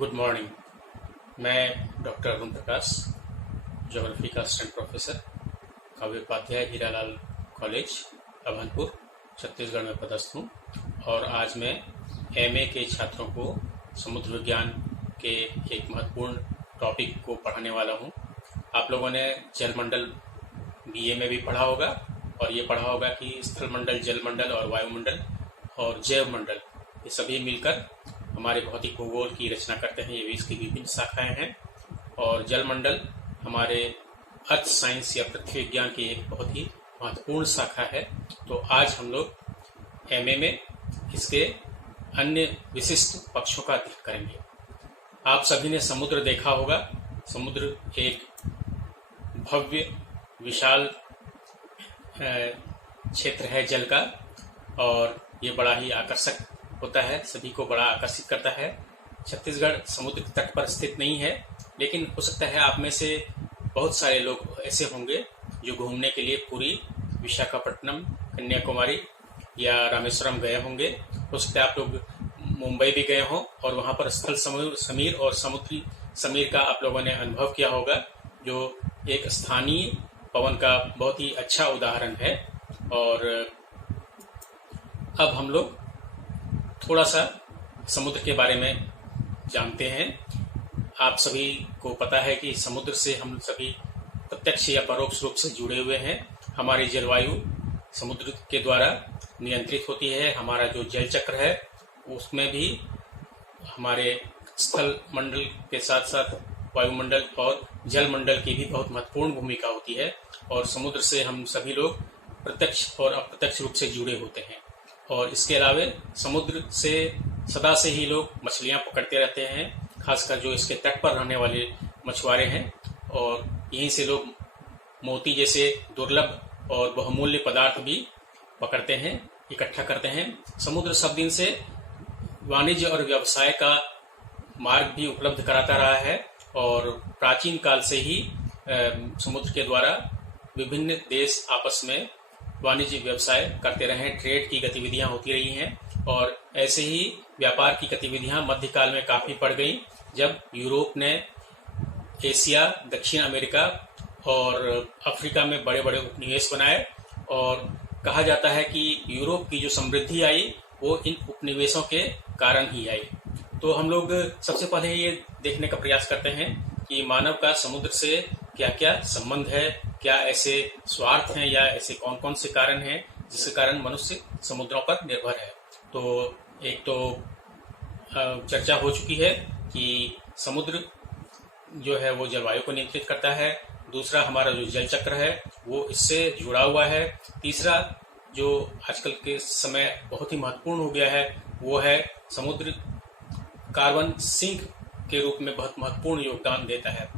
Good morning. मैं doctor Arun प्रकाश, geography का assistant professor, काव्य उपाध्याय हीरालाल कॉलेज अभनपुर छत्तीसगढ़ में पदस्थ हूँ। और आज मैं एमए के छात्रों को समुद्र विज्ञान के एक महत्वपूर्ण टॉपिक को पढ़ाने वाला हूँ। आप लोगों ने जलमंडल बीए में भी पढ़ा होगा और ये पढ़ा होगा कि स्थलमंडल, जलमंडल और वायुमंडल और जैवमंडल ये सभी मिलकर हमारे भौतिक भूगोल की रचना करते हैं। ये भी इसकी विभिन्न शाखाएं हैं। और जलमंडल हमारे अर्थ साइंस या पृथ्वी विज्ञान की एक बहुत ही महत्वपूर्ण शाखा है। तो आज हम लोग एमए में इसके अन्य विशिष्ट पक्षों का अध्ययन करेंगे। आप सभी ने समुद्र देखा होगा। समुद्र एक भव्य विशाल क्षेत्र है जल का, और ये बड़ा ही आकर्षक होता है, सभी को बड़ा आकर्षित करता है। छत्तीसगढ़ समुद्र के तट पर स्थित नहीं है, लेकिन हो सकता है आप में से बहुत सारे लोग ऐसे होंगे जो घूमने के लिए पुरी, विशाखापट्टनम, कन्याकुमारी या रामेश्वरम गए होंगे। हो सकता है आप लोग मुंबई भी गए हों और वहाँ पर स्थल समीर और समुद्री समीर का आप लोगों ने अनुभव किया होगा, जो एक स्थानीय पवन का बहुत ही अच्छा उदाहरण है। और अब हम लोग थोड़ा सा समुद्र के बारे में जानते हैं। आप सभी को पता है कि समुद्र से हम सभी प्रत्यक्ष या परोक्ष रूप से जुड़े हुए हैं। हमारी जलवायु समुद्र के द्वारा नियंत्रित होती है। हमारा जो जल चक्र है उसमें भी हमारे स्थल मंडल के साथ साथ वायुमंडल और जलमंडल की भी बहुत महत्वपूर्ण भूमिका होती है। और समुद्र से हम सभी लोग प्रत्यक्ष और अप्रत्यक्ष रूप से जुड़े होते हैं। और इसके अलावा समुद्र से सदा से ही लोग मछलियां पकड़ते रहते हैं, खासकर जो इसके तट पर रहने वाले मछुआरे हैं। और यहीं से लोग मोती जैसे दुर्लभ और बहुमूल्य पदार्थ भी पकड़ते हैं, इकट्ठा करते हैं। समुद्र सब दिन से वाणिज्य और व्यवसाय का मार्ग भी उपलब्ध कराता रहा है। और प्राचीन काल से ही समुद्र के द्वारा विभिन्न देश आपस में वाणिज्य व्यवसाय करते रहे, ट्रेड की गतिविधियां होती रही हैं। और ऐसे ही व्यापार की गतिविधियां मध्यकाल में काफी बढ़ गई, जब यूरोप ने एशिया, दक्षिण अमेरिका और अफ्रीका में बड़े बड़े उपनिवेश बनाए। और कहा जाता है कि यूरोप की जो समृद्धि आई वो इन उपनिवेशों के कारण ही आई। तो हम लोग सबसे पहले ये देखने का प्रयास करते हैं कि मानव का समुद्र से क्या क्या संबंध है, क्या ऐसे स्वार्थ हैं या ऐसे कौन कौन से कारण हैं जिसके कारण मनुष्य समुद्रों पर निर्भर है। तो एक तो चर्चा हो चुकी है कि समुद्र जो है वो जलवायु को नियंत्रित करता है। दूसरा, हमारा जो जल चक्र है वो इससे जुड़ा हुआ है। तीसरा, जो आजकल के समय बहुत ही महत्वपूर्ण हो गया है, वो है समुद्र कार्बन सिंक के रूप में बहुत महत्वपूर्ण योगदान देता है।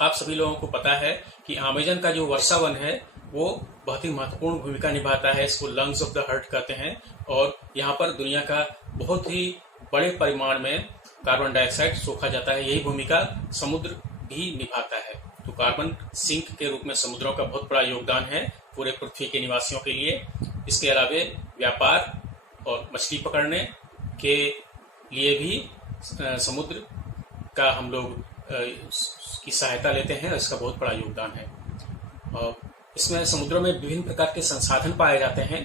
आप सभी लोगों को पता है कि अमेज़न का जो वर्षा वन है वो बहुत ही महत्वपूर्ण भूमिका निभाता है। इसको लंग्स ऑफ द अर्थ कहते हैं। और यहाँ पर दुनिया का बहुत ही बड़े परिमाण में कार्बन डाइऑक्साइड सोखा जाता है। यही भूमिका समुद्र भी निभाता है। तो कार्बन सिंक के रूप में समुद्रों का बहुत बड़ा योगदान है पूरे पृथ्वी के निवासियों के लिए। इसके अलावा व्यापार और मछली पकड़ने के लिए भी समुद्र का हम लोग की सहायता लेते हैं। इसका बहुत बड़ा योगदान है। और इसमें समुद्रों में विभिन्न प्रकार के संसाधन पाए जाते हैं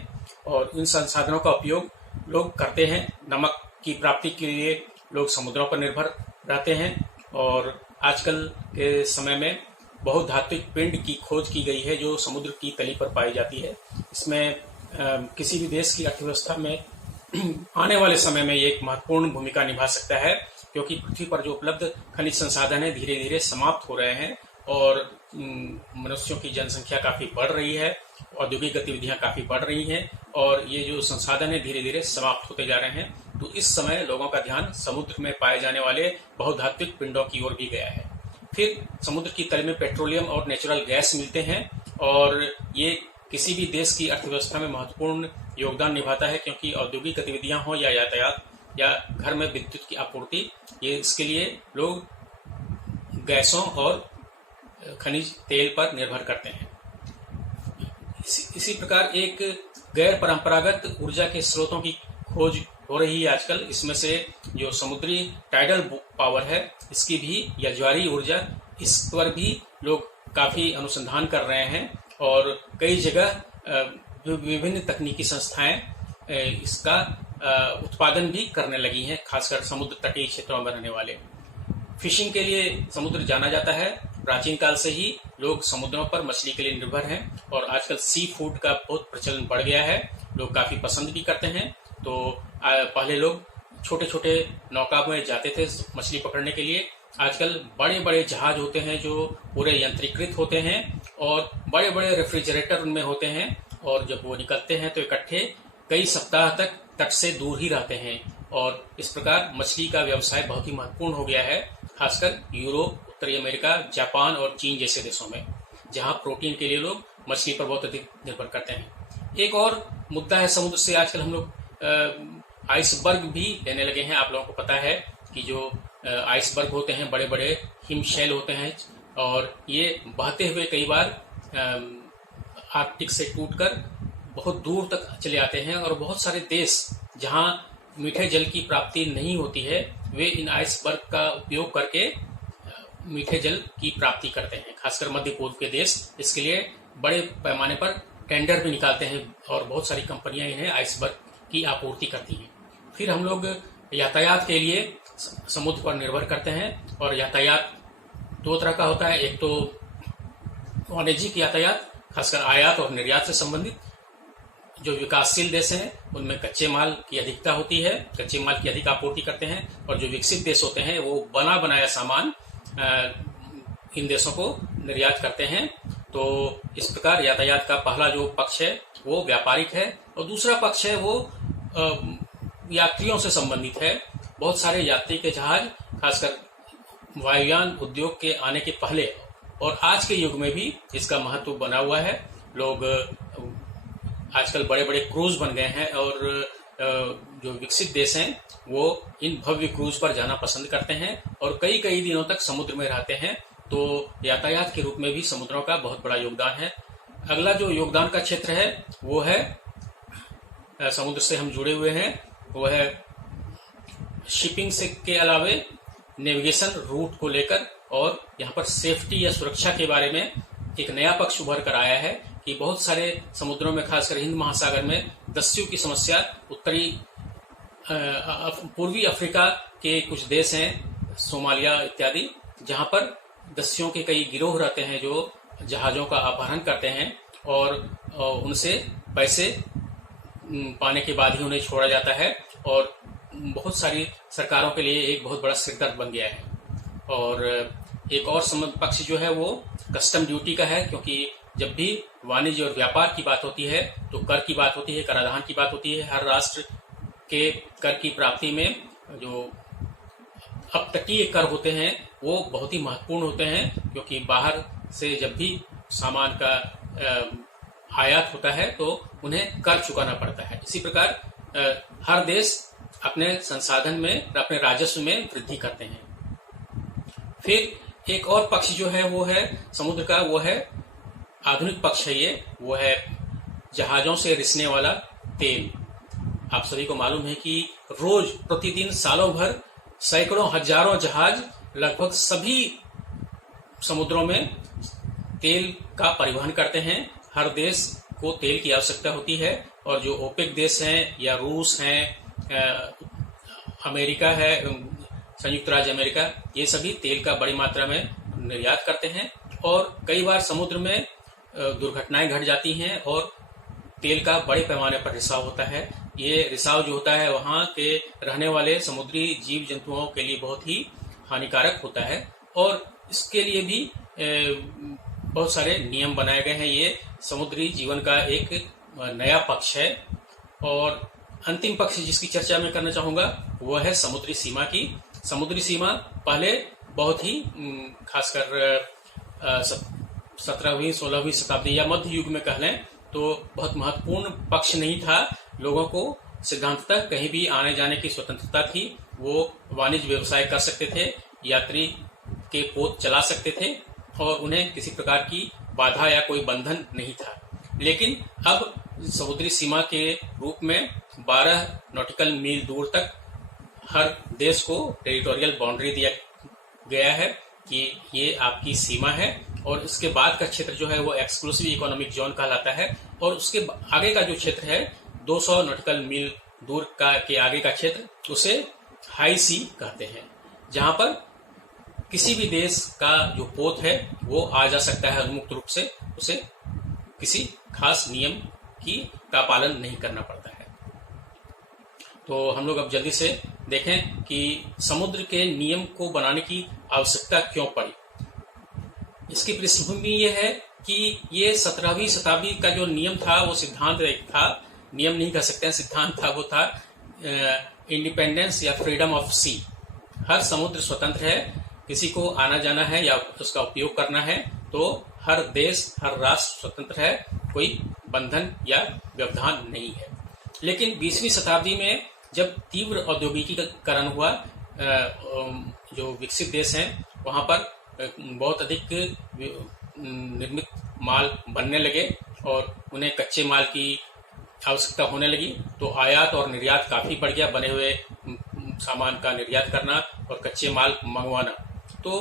और इन संसाधनों का उपयोग लोग करते हैं। नमक की प्राप्ति के लिए लोग समुद्रों पर निर्भर रहते हैं। और आजकल के समय में बहुधात्विक पिंड की खोज की गई है जो समुद्र की तली पर पाई जाती है। इसमें किसी भी देश की अर्थव्यवस्था में आने वाले समय में ये एक महत्वपूर्ण भूमिका निभा सकता है, क्योंकि पृथ्वी पर जो उपलब्ध खनिज संसाधन है धीरे धीरे समाप्त हो रहे हैं और मनुष्यों की जनसंख्या काफी बढ़ रही है, औद्योगिक गतिविधियां काफी बढ़ रही हैं और ये जो संसाधन है धीरे धीरे समाप्त होते जा रहे हैं। तो इस समय लोगों का ध्यान समुद्र में पाए जाने वाले बहुधात्विक पिंडों की ओर भी गया है। फिर समुद्र की तल में पेट्रोलियम और नेचुरल गैस मिलते हैं और ये किसी भी देश की अर्थव्यवस्था में महत्वपूर्ण योगदान निभाता है, क्योंकि औद्योगिक गतिविधियां हो या यातायात या घर में विद्युत की आपूर्ति, ये इसके लिए लोग गैसों और खनिज तेल पर निर्भर करते हैं। इसी प्रकार एक गैर परंपरागत ऊर्जा के स्रोतों की खोज हो रही है आजकल। इसमें से जो समुद्री टाइडल पावर है इसकी भी, या ज्वारी ऊर्जा, इस पर भी लोग काफी अनुसंधान कर रहे हैं और कई जगह विभिन्न तकनीकी संस्थाएं इसका उत्पादन भी करने लगी हैं, खासकर समुद्र तटीय क्षेत्रों में रहने वाले। फिशिंग के लिए समुद्र जाना जाता है। प्राचीन काल से ही लोग समुद्रों पर मछली के लिए निर्भर हैं और आजकल सी फूड का बहुत प्रचलन बढ़ गया है, लोग काफी पसंद भी करते हैं। तो पहले लोग छोटे छोटे नौका में जाते थे मछली पकड़ने के लिए। आजकल बड़े बड़े जहाज होते हैं जो पूरे यंत्रीकृत होते हैं और बड़े बड़े रेफ्रिजरेटर उनमें होते हैं, और जब वो निकलते हैं तो इकट्ठे कई सप्ताह तक तट से दूर ही रहते हैं। और इस प्रकार मछली का व्यवसाय बहुत ही महत्वपूर्ण हो गया है, खासकर यूरोप, उत्तरी अमेरिका, जापान और चीन जैसे देशों में, जहां प्रोटीन के लिए लोग मछली पर बहुत अधिक निर्भर करते हैं। एक और मुद्दा है समुद्र से आजकल हम लोग आइसबर्ग भी लेने लगे हैं। आप लोगों को पता है कि जो आइसबर्ग होते हैं, बड़े बड़े हिमशैल होते हैं, और ये बहते हुए कई बार आर्कटिक से टूटकर बहुत दूर तक चले आते हैं, और बहुत सारे देश जहां मीठे जल की प्राप्ति नहीं होती है वे इन आइसबर्ग का उपयोग करके मीठे जल की प्राप्ति करते हैं, खासकर मध्य पूर्व के देश इसके लिए बड़े पैमाने पर टेंडर भी निकालते हैं और बहुत सारी कंपनियां इन्हें आइसबर्ग की आपूर्ति करती हैं। फिर हम लोग यातायात के लिए समुद्र पर निर्भर करते हैं, और यातायात दो तरह का होता है। एक तो वाणिज्यिक यातायात, खासकर आयात और निर्यात से संबंधित। जो विकासशील देश हैं उनमें कच्चे माल की अधिकता होती है, कच्चे माल की अधिक आपूर्ति करते हैं, और जो विकसित देश होते हैं वो बना बनाया सामान इन देशों को निर्यात करते हैं। तो इस प्रकार यातायात का पहला जो पक्ष है वो व्यापारिक है, और दूसरा पक्ष है वो यात्रियों से संबंधित है। बहुत सारे यात्री के जहाज, खासकर वायुयान उद्योग के आने के पहले और आज के युग में भी इसका महत्व बना हुआ है। लोग आजकल बड़े बड़े क्रूज बन गए हैं, और जो विकसित देश हैं वो इन भव्य क्रूज पर जाना पसंद करते हैं और कई कई दिनों तक समुद्र में रहते हैं। तो यातायात के रूप में भी समुद्रों का बहुत बड़ा योगदान है। अगला जो योगदान का क्षेत्र है वो है, समुद्र से हम जुड़े हुए हैं, वो है शिपिंग से के अलावे नेविगेशन रूट को लेकर, और यहाँ पर सेफ्टी या सुरक्षा के बारे में एक नया पक्ष उभर कर आया है कि बहुत सारे समुद्रों में, खासकर हिंद महासागर में दस्यु की समस्या, पूर्वी अफ्रीका के कुछ देश हैं, सोमालिया इत्यादि, जहां पर दस्युओं के कई गिरोह रहते हैं जो जहाजों का अपहरण करते हैं और उनसे पैसे पाने के बाद ही उन्हें छोड़ा जाता है, और बहुत सारी सरकारों के लिए एक बहुत बड़ा सिरदर्द बन गया है। और एक और पक्ष जो है वो कस्टम ड्यूटी का है, क्योंकि जब भी वाणिज्य और व्यापार की बात होती है तो कर की बात होती है, कराधान की बात होती है। हर राष्ट्र के कर की प्राप्ति में जो अपतटीय कर होते हैं वो बहुत ही महत्वपूर्ण होते हैं, क्योंकि बाहर से जब भी सामान का आयात होता है तो उन्हें कर चुकाना पड़ता है। इसी प्रकार हर देश अपने संसाधन में, अपने राजस्व में वृद्धि करते हैं। फिर एक और पक्ष जो है वो है समुद्र का, वो है आधुनिक पक्ष है ये, वो है जहाजों से रिसने वाला तेल। आप सभी को मालूम है कि रोज प्रतिदिन सालों भर सैकड़ों हजारों जहाज लगभग सभी समुद्रों में तेल का परिवहन करते हैं। हर देश को तेल की आवश्यकता होती है, और जो ओपेक देश हैं या रूस हैं, अमेरिका है, संयुक्त राज्य अमेरिका, ये सभी तेल का बड़ी मात्रा में निर्यात करते हैं। और कई बार समुद्र में दुर्घटनाएं घट जाती हैं और तेल का बड़े पैमाने पर रिसाव होता है। ये रिसाव जो होता है वहाँ के रहने वाले समुद्री जीव जंतुओं के लिए बहुत ही हानिकारक होता है, और इसके लिए भी बहुत सारे नियम बनाए गए हैं। ये समुद्री जीवन का एक नया पक्ष है। और अंतिम पक्ष जिसकी चर्चा मैं करना चाहूंगा वो है समुद्री सीमा की। समुद्री सीमा पहले बहुत ही खासकर 17वीं 16वीं शताब्दी या मध्य युग में कह लें तो बहुत महत्वपूर्ण पक्ष नहीं था। लोगों को सिद्धांततः कहीं भी आने जाने की स्वतंत्रता थी, वो वाणिज्य व्यवसाय कर सकते थे, यात्री के पोत चला सकते थे, और उन्हें किसी प्रकार की बाधा या कोई बंधन नहीं था। लेकिन अब समुद्री सीमा के रूप में 12 नॉटिकल मील दूर तक हर देश को टेरिटोरियल बाउंड्री दिया गया है कि ये आपकी सीमा है, और इसके बाद का क्षेत्र जो है वो एक्सक्लूसिव इकोनॉमिक जोन कहलाता है। और उसके आगे का जो क्षेत्र है 200 नॉटिकल मील दूर का के आगे का क्षेत्र उसे हाई सी कहते हैं, जहां पर किसी भी देश का जो पोत है वो आ जा सकता है उन्मुक्त रूप से, उसे किसी खास नियम का पालन नहीं करना पड़ता है। तो हम लोग अब जल्दी से देखें कि समुद्र के नियम को बनाने की आवश्यकता क्यों पड़ी। इसकी पृष्ठभूमि ये है कि ये 17वीं शताब्दी का जो नियम था वो सिद्धांत एक था, नियम नहीं कह सकते हैं, सिद्धांत था। वो था इंडिपेंडेंस या फ्रीडम ऑफ सी। हर समुद्र स्वतंत्र है, किसी को आना जाना है या उसका उपयोग करना है तो हर देश हर राष्ट्र स्वतंत्र है, कोई बंधन या व्यवधान नहीं है। लेकिन 20वीं शताब्दी में जब तीव्र औद्योगिकीकरण हुआ, जो विकसित देश हैं वहां पर बहुत अधिक निर्मित माल बनने लगे और उन्हें कच्चे माल की आवश्यकता होने लगी, तो आयात और निर्यात काफी बढ़ गया, बने हुए सामान का निर्यात करना और कच्चे माल मंगवाना। तो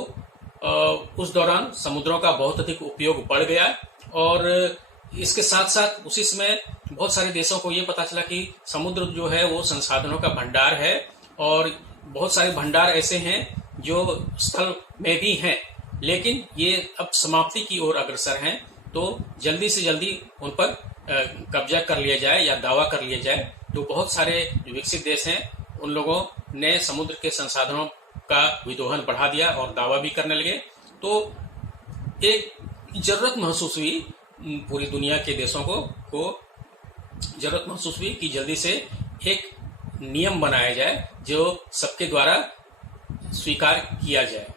उस दौरान समुद्रों का बहुत अधिक उपयोग बढ़ गया, और इसके साथ साथ उसी समय बहुत सारे देशों को ये पता चला कि समुद्र जो है वो संसाधनों का भंडार है, और बहुत सारे भंडार ऐसे हैं जो स्थल में भी हैं लेकिन ये अब समाप्ति की ओर अग्रसर हैं। तो जल्दी से जल्दी उन पर कब्जा कर लिया जाए या दावा कर लिया जाए। तो बहुत सारे जो विकसित देश हैं उन लोगों ने समुद्र के संसाधनों का विदोहन बढ़ा दिया और दावा भी करने लगे। तो एक जरूरत महसूस हुई, पूरी दुनिया के देशों को जरूरत महसूस हुई कि जल्दी से एक नियम बनाया जाए जो सबके द्वारा स्वीकार किया जाए।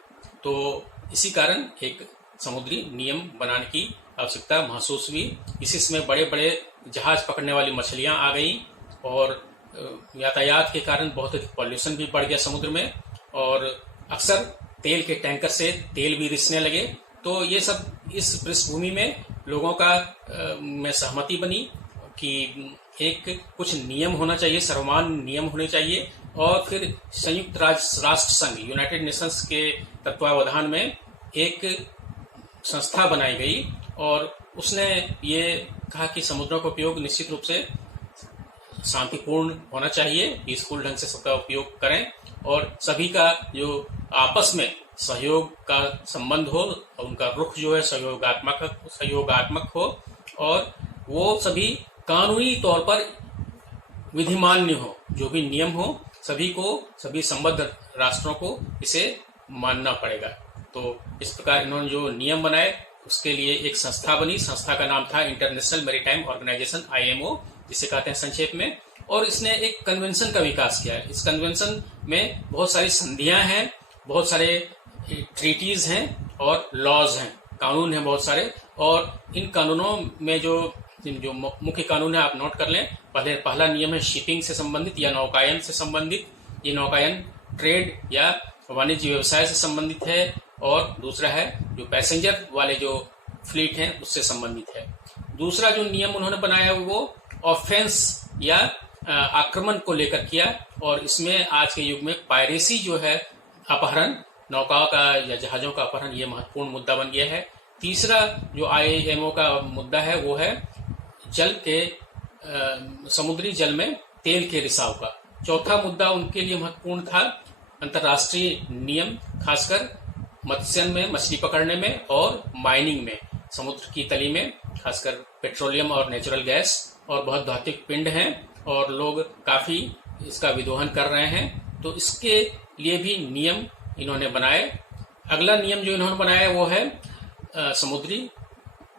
तो इसी कारण एक समुद्री नियम बनाने की आवश्यकता महसूस हुई। इसी समय बड़े बड़े जहाज पकड़ने वाली मछलियां आ गई, और यातायात के कारण बहुत अधिक पॉल्यूशन भी बढ़ गया समुद्र में, और अक्सर तेल के टैंकर से तेल भी रिसने लगे। तो ये सब इस पृष्ठभूमि में लोगों का में सहमति बनी कि एक कुछ नियम होना चाहिए, सर्वमान्य नियम होने चाहिए। और फिर संयुक्त राष्ट्र संघ यूनाइटेड नेशंस के तत्वावधान में एक संस्था बनाई गई, और उसने ये कहा कि समुद्रों का उपयोग निश्चित रूप से शांतिपूर्ण होना चाहिए, पीसफुल ढंग से सबका उपयोग करें, और सभी का जो आपस में सहयोग का संबंध हो, उनका रुख जो है सहयोगात्मक हो, और वो सभी कानूनी तौर पर विधिमान्य हो। जो भी नियम हो सभी संबद्ध राष्ट्रों को इसे मानना पड़ेगा। तो इस प्रकार इन्होंने जो नियम बनाए उसके लिए एक संस्था बनी। संस्था का नाम था इंटरनेशनल मैरीटाइम ऑर्गेनाइजेशन, IMO जिसे कहते हैं संक्षेप में। और इसने एक कन्वेंशन का विकास किया है। इस कन्वेंशन में बहुत सारी संधियां हैं, बहुत सारे ट्रीटीज हैं और लॉज हैं, कानून हैं बहुत सारे। और इन कानूनों में जो मुख्य कानून है आप नोट कर लें। पहला नियम है शिपिंग से संबंधित या नौकायन से संबंधित। ये नौकायन ट्रेड या वाणिज्य व्यवसाय से संबंधित है। और दूसरा है जो पैसेंजर वाले जो फ्लीट हैं उससे संबंधित है। दूसरा जो नियम उन्होंने बनाया वो ऑफेंस या आक्रमण को लेकर किया, और इसमें आज के युग में पायरेसी जो है, अपहरण, नौकाओं का या जहाजों का अपहरण, ये महत्वपूर्ण मुद्दा बन गया है। तीसरा जो IMO का मुद्दा है वो है समुद्री जल में तेल के रिसाव का। चौथा मुद्दा उनके लिए महत्वपूर्ण था अंतर्राष्ट्रीय नियम, खासकर मत्स्यन में, मछली पकड़ने में और माइनिंग में। समुद्र की तली में खासकर पेट्रोलियम और नेचुरल गैस और बहुत धात्विक पिंड हैं, और लोग काफी इसका विदोहन कर रहे हैं। तो इसके लिए भी नियम इन्होंने बनाए। अगला नियम जो इन्होंने बनाया वो है समुद्री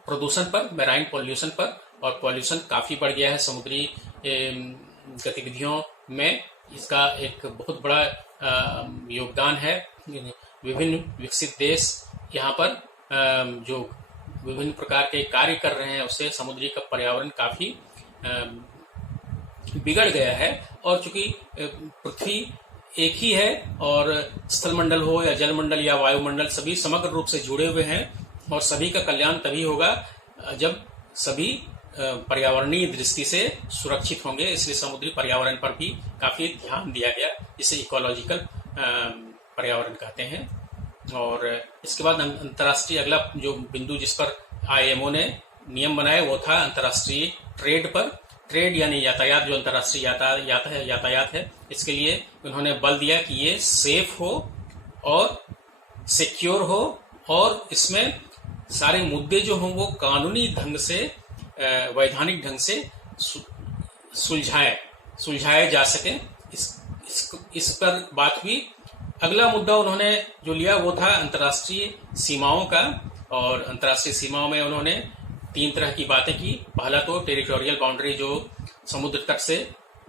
प्रदूषण पर, मैराइन पॉल्यूशन पर। और पॉल्यूशन काफी बढ़ गया है समुद्री गतिविधियों में, इसका एक बहुत बड़ा योगदान है। विभिन्न विकसित देश यहाँ पर जो विभिन्न प्रकार के कार्य कर रहे हैं उससे समुद्री का पर्यावरण काफी बिगड़ गया है। और चूंकि पृथ्वी एक ही है और स्थलमंडल हो या जलमंडल या वायुमंडल सभी समग्र रूप से जुड़े हुए हैं, और सभी का कल्याण तभी होगा जब सभी पर्यावरणीय दृष्टि से सुरक्षित होंगे, इसलिए समुद्री पर्यावरण पर भी काफी ध्यान दिया गया, जिसे इकोलॉजिकल पर्यावरण कहते हैं। और इसके बाद अंतर्राष्ट्रीय अगला जो बिंदु जिस पर आईएमओ ने नियम बनाए वो था अंतर्राष्ट्रीय ट्रेड पर। ट्रेड यानी यातायात, जो अंतर्राष्ट्रीय यातायात है, इसके लिए उन्होंने बल दिया कि ये सेफ हो और सिक्योर हो और इसमें सारे मुद्दे जो हों वो कानूनी ढंग से, वैधानिक ढंग से सुलझाए जा सके। इस पर बात हुई। अगला मुद्दा उन्होंने जो लिया वो था अंतर्राष्ट्रीय सीमाओं का, और अंतर्राष्ट्रीय सीमाओं में उन्होंने 3 तरह की बातें की। पहला तो टेरिटोरियल बाउंड्री, जो समुद्र तट से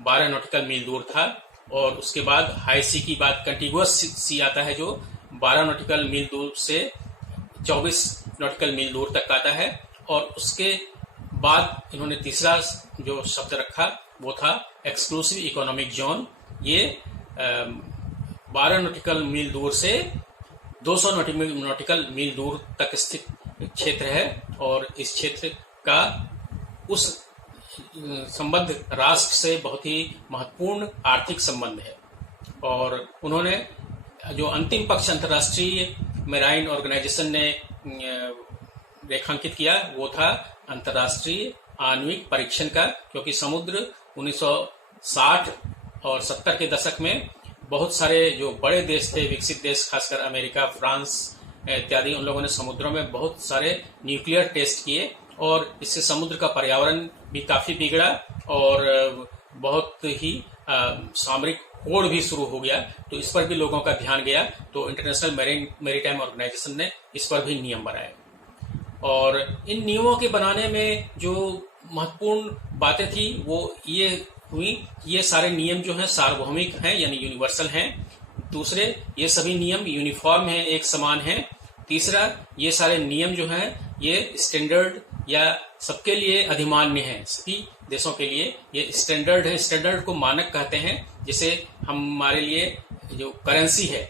12 नॉटिकल मील दूर था, और उसके बाद हाई सी की बात, कंटिगुअस सी आता है जो 12 नॉटिकल मील दूर से 24 नॉटिकल मील दूर तक आता है, और उसके बाद इन्होंने तीसरा जो शब्द रखा वो था एक्सक्लूसिव इकोनॉमिक जोन। ये 12 नॉटिकल मील दूर से 200 नॉटिकल मील दूर तक स्थित क्षेत्र है, और इस क्षेत्र का उस संबंध राष्ट्र से बहुत ही महत्वपूर्ण आर्थिक संबंध है। और उन्होंने जो अंतिम पक्ष अंतर्राष्ट्रीय मेराइन ऑर्गेनाइजेशन ने रेखांकित किया वो था अंतर्राष्ट्रीय आणविक परीक्षण का, क्योंकि समुद्र 1960 और 70 के दशक में बहुत सारे जो बड़े देश थे, विकसित देश, खासकर अमेरिका, फ्रांस इत्यादि, उन लोगों ने समुद्रों में बहुत सारे न्यूक्लियर टेस्ट किए, और इससे समुद्र का पर्यावरण भी काफी बिगड़ा और बहुत ही सामरिक होड़ भी शुरू हो गया। तो इस पर भी लोगों का ध्यान गया, तो इंटरनेशनल मैरीटाइम ऑर्गेनाइजेशन ने इस पर भी नियम बनाए। और इन नियमों के बनाने में जो महत्वपूर्ण बातें थी वो ये हुई कि ये सारे नियम जो हैं सार्वभौमिक हैं, यानी यूनिवर्सल हैं। दूसरे, ये सभी नियम यूनिफॉर्म हैं, एक समान हैं। तीसरा, ये सारे नियम जो हैं ये स्टैंडर्ड या सबके लिए अधिमान्य हैं, सभी देशों के लिए ये स्टैंडर्ड है। स्टैंडर्ड को मानक कहते हैं। जैसे हमारे लिए जो करेंसी है,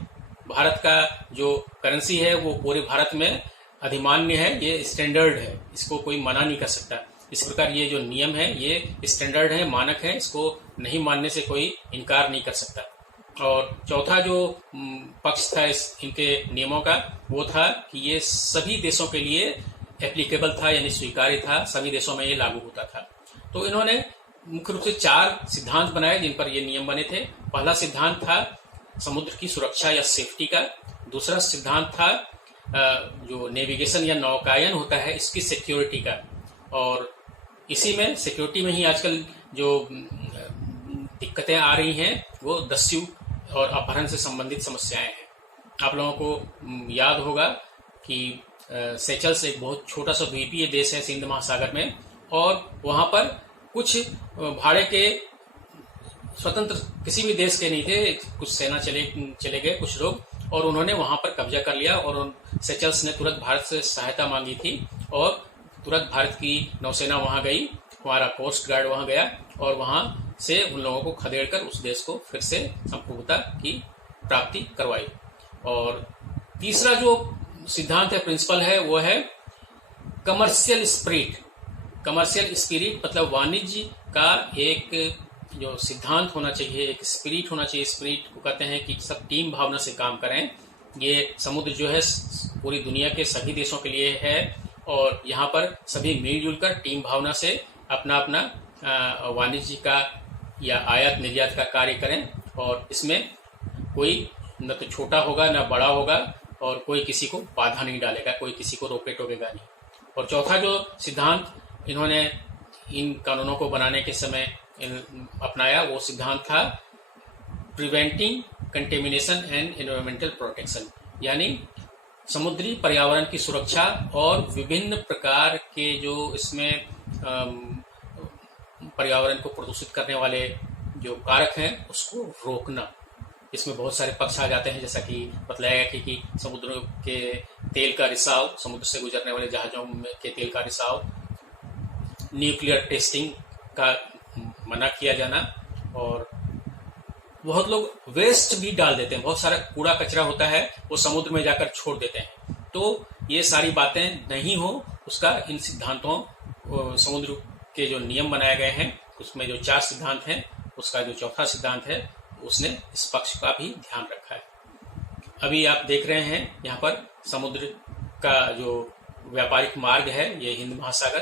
भारत का जो करेंसी है वो पूरे भारत में अधिमान्य है, ये स्टैंडर्ड है, इसको कोई मना नहीं कर सकता। इस प्रकार ये जो नियम है ये स्टैंडर्ड है, मानक है, इसको नहीं मानने से कोई इनकार नहीं कर सकता। और चौथा जो पक्ष था इनके नियमों का वो था कि ये सभी देशों के लिए एप्लीकेबल था, यानी स्वीकार्य था, सभी देशों में ये लागू होता था। तो इन्होंने मुख्य रूप से 4 सिद्धांत बनाए जिन पर ये नियम बने थे। पहला सिद्धांत था समुद्र की सुरक्षा या सेफ्टी का। दूसरा सिद्धांत था जो नेविगेशन या नौकायन होता है इसकी सिक्योरिटी का, और इसी में सिक्योरिटी में ही आजकल जो दिक्कतें आ रही हैं वो दस्यु और अपहरण से संबंधित समस्याएं हैं। आप लोगों को याद होगा कि सेचल्स एक बहुत छोटा सा द्वीपीय देश है सिंध महासागर में, और वहां पर कुछ भाड़े के स्वतंत्र किसी भी देश के नहीं थे, कुछ सेना चले गए कुछ लोग, और उन्होंने वहां पर कब्जा कर लिया, और सेचल्स ने तुरंत भारत से सहायता मांगी थी, और तुरंत भारत की नौसेना वहां गई, हमारा कोस्ट गार्ड वहां गया, और वहां से उन लोगों को खदेड़कर उस देश को फिर से संप्रभुता की प्राप्ति करवाई। और तीसरा जो सिद्धांत है, प्रिंसिपल है, वो है कमर्शियल स्पिरिट। कमर्शियल स्पिरिट मतलब वाणिज्य का एक जो सिद्धांत होना चाहिए, एक स्पिरिट होना चाहिए। स्पिरिट को कहते हैं कि सब टीम भावना से काम करें। ये समुद्र जो है पूरी दुनिया के सभी देशों के लिए है, और यहाँ पर सभी मिलजुल कर टीम भावना से अपना अपना वाणिज्य का या आयात निर्यात का कार्य करें, और इसमें कोई न तो छोटा होगा न बड़ा होगा, और कोई किसी को बाधा नहीं डालेगा, कोई किसी को रोके टोकेगा नहीं। और चौथा जो सिद्धांत इन्होंने इन कानूनों को बनाने के समय अपनाया वो सिद्धांत था preventing contamination and environmental protection, यानी समुद्री पर्यावरण की सुरक्षा और विभिन्न प्रकार के जो इसमें पर्यावरण को प्रदूषित करने वाले जो कारक हैं उसको रोकना। इसमें बहुत सारे पक्ष आ जाते हैं, जैसा कि बतलाया गया कि समुद्र के तेल का रिसाव, समुद्र से गुजरने वाले जहाजों के तेल का रिसाव, न्यूक्लियर टेस्टिंग का मना किया जाना, और बहुत लोग वेस्ट भी डाल देते हैं, बहुत सारा कूड़ा कचरा होता है वो समुद्र में जाकर छोड़ देते हैं। तो ये सारी बातें नहीं हो उसका इन सिद्धांतों, समुद्र के जो नियम बनाए गए हैं, उसमें जो 4 सिद्धांत हैं, उसका जो चौथा सिद्धांत है उसने इस पक्ष का भी ध्यान रखा है। अभी आप देख रहे हैं यहाँ पर समुद्र का जो व्यापारिक मार्ग है ये हिंद महासागर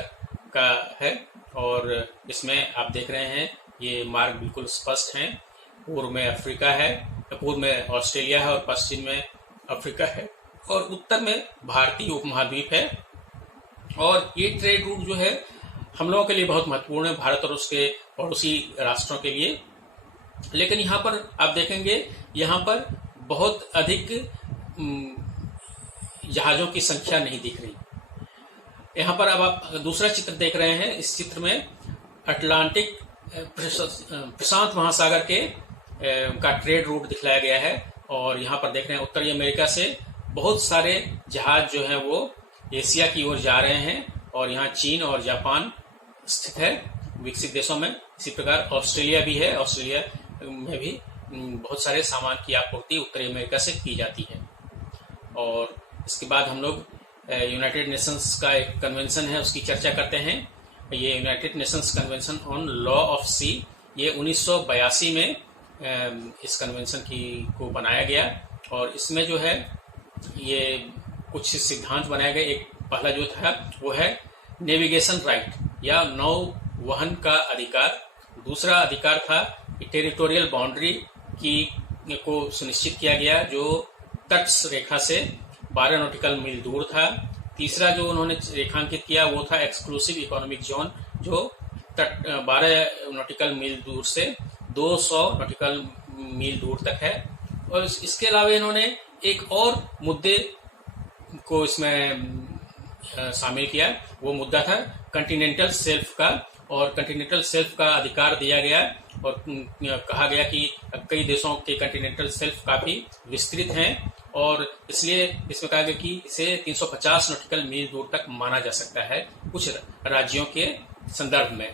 का है, और इसमें आप देख रहे हैं ये मार्ग बिल्कुल स्पष्ट है। पूर्व में अफ्रीका है, पूर्व में ऑस्ट्रेलिया है और पश्चिम में अफ्रीका है, और उत्तर में भारतीय उपमहाद्वीप है। और ये ट्रेड रूट जो है हम लोगों के लिए बहुत महत्वपूर्ण है, भारत और उसके पड़ोसी राष्ट्रों के लिए। लेकिन यहाँ पर आप देखेंगे यहाँ पर बहुत अधिक जहाजों की संख्या नहीं दिख रही। यहाँ पर अब आप दूसरा चित्र देख रहे हैं। इस चित्र में अटलांटिक प्रशांत महासागर के का ट्रेड रूट दिखलाया गया है, और यहाँ पर देख रहे हैं उत्तरी अमेरिका से बहुत सारे जहाज जो हैं वो एशिया की ओर जा रहे हैं, और यहाँ चीन और जापान स्थित है विकसित देशों में। इसी प्रकार ऑस्ट्रेलिया भी है, ऑस्ट्रेलिया में भी बहुत सारे सामान की आपूर्ति उत्तरी अमेरिका से की जाती है। और इसके बाद हम लोग यूनाइटेड नेशंस का एक कन्वेंशन है उसकी चर्चा करते हैं। ये United Nations Convention on Law of Sea, ये 1982 में इस कन्वेंशन को बनाया गया, और इसमें जो है ये कुछ सिद्धांत बनाए गए। एक पहला जो था वो है नेविगेशन राइट या नौ वहन का अधिकार। दूसरा अधिकार था टेरिटोरियल बाउंड्री को सुनिश्चित किया गया जो तट रेखा से 12 नॉटिकल मील दूर था। तीसरा जो उन्होंने रेखांकित किया वो था एक्सक्लूसिव इकोनॉमिक जोन, जो तट 12 नॉटिकल मील दूर से 200 नॉटिकल मील दूर तक है। और इसके अलावा इन्होंने एक और मुद्दे को इसमें शामिल किया। वो मुद्दा था कॉन्टिनेंटल शेल्फ का, और कॉन्टिनेंटल शेल्फ का अधिकार दिया गया और कहा गया कि कई देशों के कॉन्टिनेंटल शेल्फ काफी विस्तृत हैं, और इसलिए इसमें कहा गया कि इसे 350 नॉटिकल मील दूर तक माना जा सकता है कुछ राज्यों के संदर्भ में।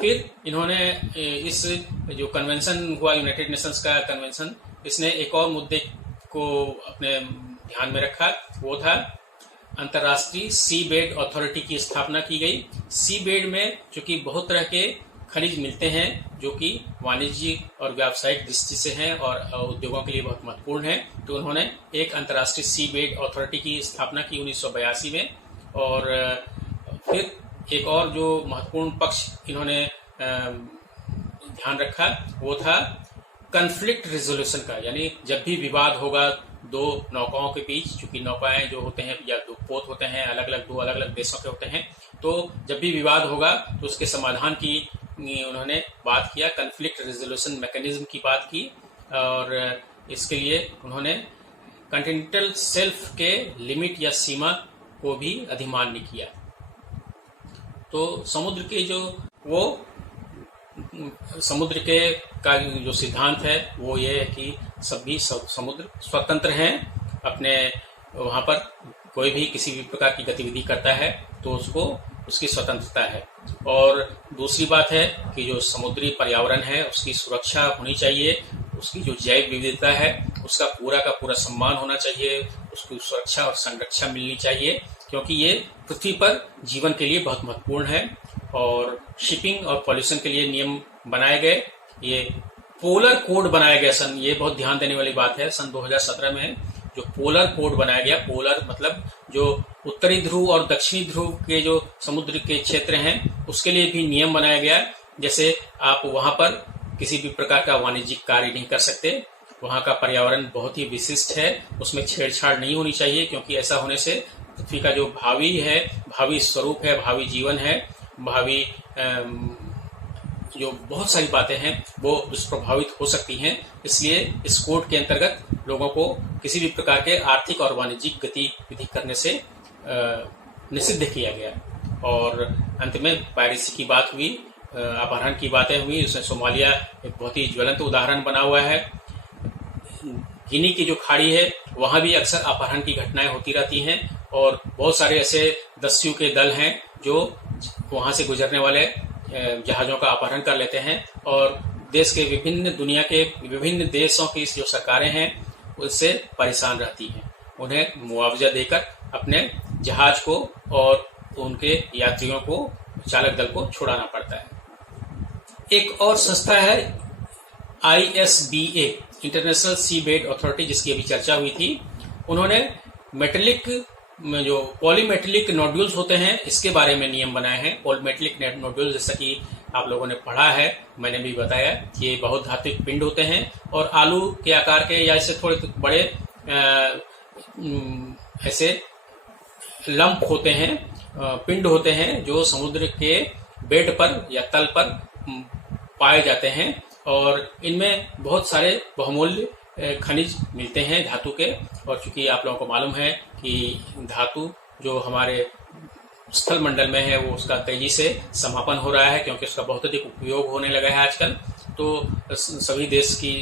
फिर इन्होंने इस जो कन्वेंशन हुआ यूनाइटेड नेशंस का कन्वेंशन, इसने एक और मुद्दे को अपने ध्यान में रखा। वो था अंतर्राष्ट्रीय सी बेड अथॉरिटी की स्थापना की गई। सी बेड में चूंकि बहुत तरह के खनिज मिलते हैं जो कि वाणिज्यिक और व्यावसायिक दृष्टि से हैं और उद्योगों के लिए बहुत महत्वपूर्ण है, तो उन्होंने एक अंतर्राष्ट्रीय सी बेड अथॉरिटी की स्थापना की 1982 में। और फिर एक और जो महत्वपूर्ण पक्ष इन्होंने ध्यान रखा वो था कन्फ्लिक्ट रिजोल्यूशन का, यानी जब भी विवाद होगा दो नौकाओं के बीच, चूंकि नौकाएं जो होते हैं या दो पोत होते हैं दो अलग अलग देशों के होते हैं, तो जब भी विवाद होगा तो उसके समाधान की उन्होंने बात किया, कन्फ्लिक्ट रिजोल्यूशन मैकेनिज्म की बात की। और इसके लिए उन्होंने कॉन्टिनेंटल शेल्फ के लिमिट या सीमा को भी अधिमान्य किया। तो समुद्र के समुद्र के का जो सिद्धांत है वो ये है कि सभी समुद्र स्वतंत्र हैं अपने, वहां पर कोई भी किसी भी प्रकार की गतिविधि करता है तो उसको उसकी स्वतंत्रता है। और दूसरी बात है कि जो समुद्री पर्यावरण है उसकी सुरक्षा होनी चाहिए, उसकी जो जैव विविधता है उसका पूरा सम्मान होना चाहिए, उसकी सुरक्षा और संरक्षा मिलनी चाहिए, क्योंकि ये पृथ्वी पर जीवन के लिए बहुत महत्वपूर्ण है। और शिपिंग और पॉल्यूशन के लिए नियम बनाए गए, ये पोलर कोड बनाया गया सन, ये बहुत ध्यान देने वाली बात है, सन 2017 में जो पोलर कोड बनाया गया। पोलर मतलब जो उत्तरी ध्रुव और दक्षिणी ध्रुव के जो समुद्र के क्षेत्र हैं उसके लिए भी नियम बनाया गया। जैसे आप वहां पर किसी भी प्रकार का वाणिज्यिक कार्य नहीं कर सकते, वहां का पर्यावरण बहुत ही विशिष्ट है, उसमें छेड़छाड़ नहीं होनी चाहिए, क्योंकि ऐसा होने से पृथ्वी का जो भावी स्वरूप है, भावी जीवन है, भावी जो बहुत सारी बातें हैं वो दुष्प्रभावित हो सकती हैं। इसलिए इस कोड के अंतर्गत लोगों को किसी भी प्रकार के आर्थिक और वाणिज्यिक गतिविधि करने से निषिद्ध किया गया। और अंत में पायरेसी की बात हुई, अपहरण की बातें हुई, उसमें सोमालिया एक बहुत ही ज्वलंत उदाहरण बना हुआ है। गिनी की जो खाड़ी है वहां भी अक्सर अपहरण की घटनाएं होती रहती हैं, और बहुत सारे ऐसे दस्यु के दल हैं जो वहां से गुजरने वाले जहाजों का अपहरण कर लेते हैं, और देश के दुनिया के विभिन्न देशों की जो सरकारें हैं उससे परेशान रहती हैं। उन्हें मुआवजा देकर अपने जहाज को और उनके यात्रियों को चालक दल को छुड़ाना पड़ता है। एक और संस्था है ISBA, इंटरनेशनल सी बेड अथॉरिटी, जिसकी अभी चर्चा हुई थी। उन्होंने मेटेलिक जो पॉलीमेटेलिक नोड्यूल्स होते हैं इसके बारे में नियम बनाए हैं। पॉलीमेटेलिक नोड्यूल जैसा कि आप लोगों ने पढ़ा है, मैंने भी बताया कि ये बहुत धात्विक पिंड होते हैं और आलू के आकार के या इससे थोड़े बड़े ऐसे लंप होते हैं, पिंड होते हैं जो समुद्र के बेड पर या तल पर पाए जाते हैं और इनमें बहुत सारे बहुमूल्य खनिज मिलते हैं धातु के। और चूंकि आप लोगों को मालूम है कि धातु जो हमारे स्थल मंडल में है वो उसका तेजी से समापन हो रहा है, क्योंकि उसका बहुत अधिक उपयोग होने लगा है आजकल। तो सभी देश की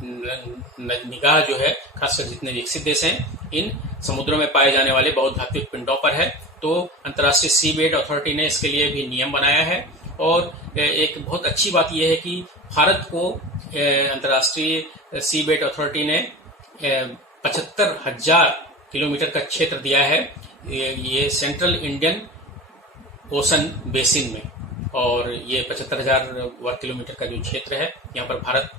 निगाह जो है, खासकर जितने विकसित देश हैं, इन समुद्रों में पाए जाने वाले बहुत धात्विक पिंडों पर है। तो अंतर्राष्ट्रीय सी बेड अथॉरिटी ने इसके लिए भी नियम बनाया है। और एक बहुत अच्छी बात यह है कि भारत को अंतर्राष्ट्रीय सी बेड अथॉरिटी ने 75,000 किलोमीटर का क्षेत्र दिया है ये सेंट्रल इंडियन ओशन बेसिन में। और ये 75,000 वर्ग किलोमीटर का जो क्षेत्र है, यहाँ पर भारत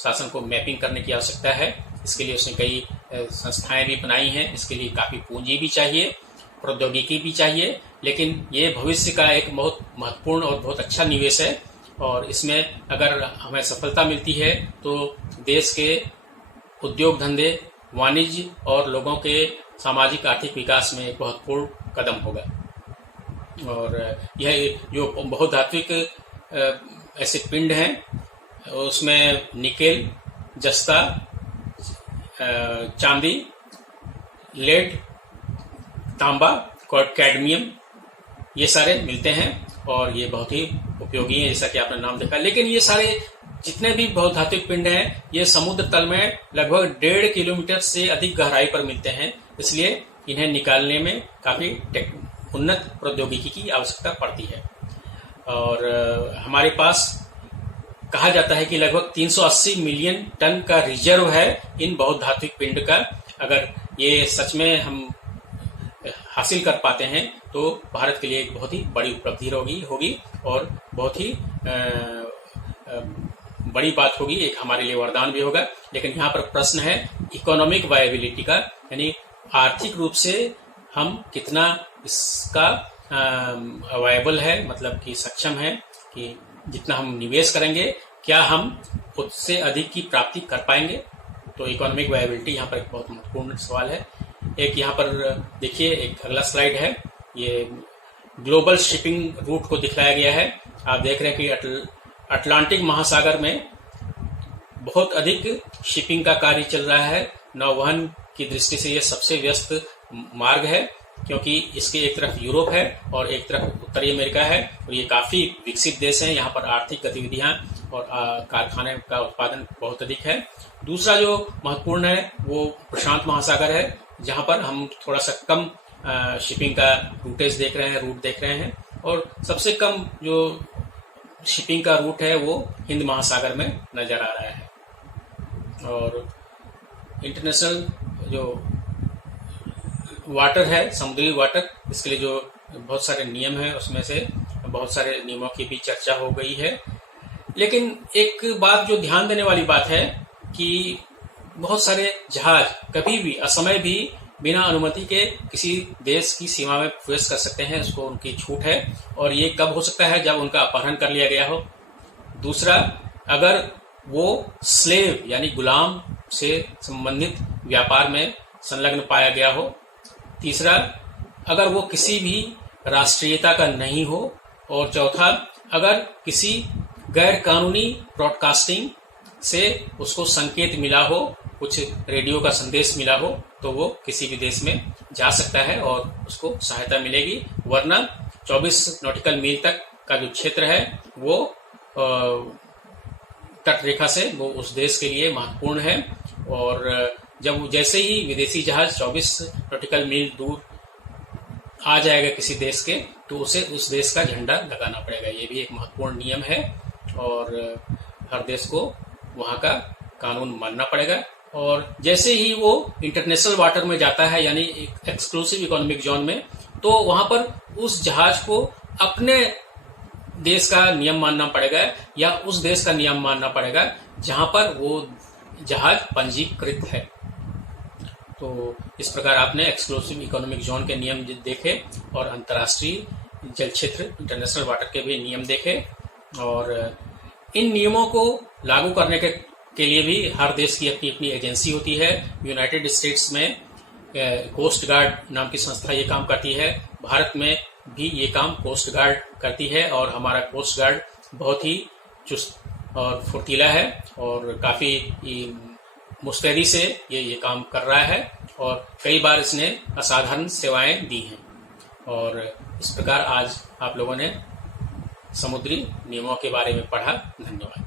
शासन को मैपिंग करने की आवश्यकता है। इसके लिए उसने कई संस्थाएं भी बनाई हैं। इसके लिए काफी पूंजी भी चाहिए, प्रौद्योगिकी भी चाहिए, लेकिन ये भविष्य का एक बहुत महत्वपूर्ण और बहुत अच्छा निवेश है। और इसमें अगर हमें सफलता मिलती है तो देश के उद्योग धंधे, वाणिज्य और लोगों के सामाजिक आर्थिक विकास में एक महत्वपूर्ण कदम होगा। और यह जो बहुत धात्विक ऐसे पिंड हैं उसमें निकेल, जस्ता, चांदी, लेड, तांबा, कैडमियम, ये सारे मिलते हैं और ये बहुत ही उपयोगी हैं, जैसा कि आपने नाम देखा। लेकिन ये सारे जितने भी बहुत धात्विक पिंड हैं ये समुद्र तल में लगभग 1.5 किलोमीटर से अधिक गहराई पर मिलते हैं, इसलिए इन्हें निकालने में काफी उन्नत प्रौद्योगिकी की आवश्यकता पड़ती है। और हमारे पास कहा जाता है कि लगभग 380 मिलियन टन का रिजर्व है इन बहुत धात्विक पिंड का। अगर ये सच में हम हासिल कर पाते हैं तो भारत के लिए एक बहुत ही बड़ी उपलब्धि होगी और बहुत ही बड़ी बात होगी, एक हमारे लिए वरदान भी होगा। लेकिन यहाँ पर प्रश्न है इकोनॉमिक वायबिलिटी का, यानी आर्थिक रूप से हम कितना इसका वायबल है, मतलब कि सक्षम है कि जितना हम निवेश करेंगे क्या हम उससे अधिक की प्राप्ति कर पाएंगे। तो इकोनॉमिक वायबिलिटी यहाँ पर एक बहुत महत्वपूर्ण सवाल है। एक यहाँ पर देखिए, एक अगला स्लाइड है, ये ग्लोबल शिपिंग रूट को दिखलाया गया है। आप देख रहे हैं कि अटलांटिक महासागर में बहुत अधिक शिपिंग का कार्य चल रहा है। नौवहन की दृष्टि से यह सबसे व्यस्त मार्ग है, क्योंकि इसके एक तरफ यूरोप है और एक तरफ उत्तरी अमेरिका है और ये काफी विकसित देश हैं। यहाँ पर आर्थिक गतिविधियां और कारखाने का उत्पादन बहुत अधिक है। दूसरा जो महत्वपूर्ण है वो प्रशांत महासागर है, जहाँ पर हम थोड़ा सा कम शिपिंग का रूट देख रहे हैं और सबसे कम जो शिपिंग का रूट है वो हिंद महासागर में नजर आ रहा है। और इंटरनेशनल जो वाटर है, समुद्री वाटर, इसके लिए जो बहुत सारे नियम हैं उसमें से बहुत सारे नियमों की भी चर्चा हो गई है। लेकिन एक बात जो ध्यान देने वाली बात है कि बहुत सारे जहाज कभी भी असमय भी बिना अनुमति के किसी देश की सीमा में प्रवेश कर सकते हैं, उसको उनकी छूट है। और ये कब हो सकता है? जब उनका अपहरण कर लिया गया हो। दूसरा, अगर वो स्लेव यानी गुलाम से संबंधित व्यापार में संलग्न पाया गया हो। तीसरा, अगर वो किसी भी राष्ट्रीयता का नहीं हो। और चौथा, अगर किसी गैर कानूनी ब्रॉडकास्टिंग से उसको संकेत मिला हो, कुछ रेडियो का संदेश मिला हो, तो वो किसी भी देश में जा सकता है और उसको सहायता मिलेगी। वरना 24 नॉटिकल मील तक का जो क्षेत्र है वो तट रेखा से वो उस देश के लिए महत्वपूर्ण है। और जब जैसे ही विदेशी जहाज 24 नॉटिकल मील दूर आ जाएगा किसी देश के, तो उसे उस देश का झंडा लगाना पड़ेगा। ये भी एक महत्वपूर्ण नियम है और हर देश को वहाँ का कानून मानना पड़ेगा। और जैसे ही वो इंटरनेशनल वाटर में जाता है, यानी एक्सक्लूसिव इकोनॉमिक जोन में, तो वहां पर उस जहाज को अपने देश का नियम मानना पड़ेगा या उस देश का नियम मानना पड़ेगा जहां पर वो जहाज पंजीकृत है। तो इस प्रकार आपने एक्सक्लूसिव इकोनॉमिक जोन के नियम देखे और अंतर्राष्ट्रीय जल क्षेत्र इंटरनेशनल वाटर के भी नियम देखे, और इन नियमों को लागू करने के लिए भी हर देश की अपनी अपनी एजेंसी होती है। यूनाइटेड स्टेट्स में कोस्ट गार्ड नाम की संस्था ये काम करती है, भारत में भी ये काम कोस्ट गार्ड करती है, और हमारा कोस्ट गार्ड बहुत ही चुस्त और फुर्तीला है और काफी मुस्तैदी से ये काम कर रहा है, और कई बार इसने असाधारण सेवाएं दी हैं। और इस प्रकार आज आप लोगों ने समुद्री नियमों के बारे में पढ़ा। धन्यवाद।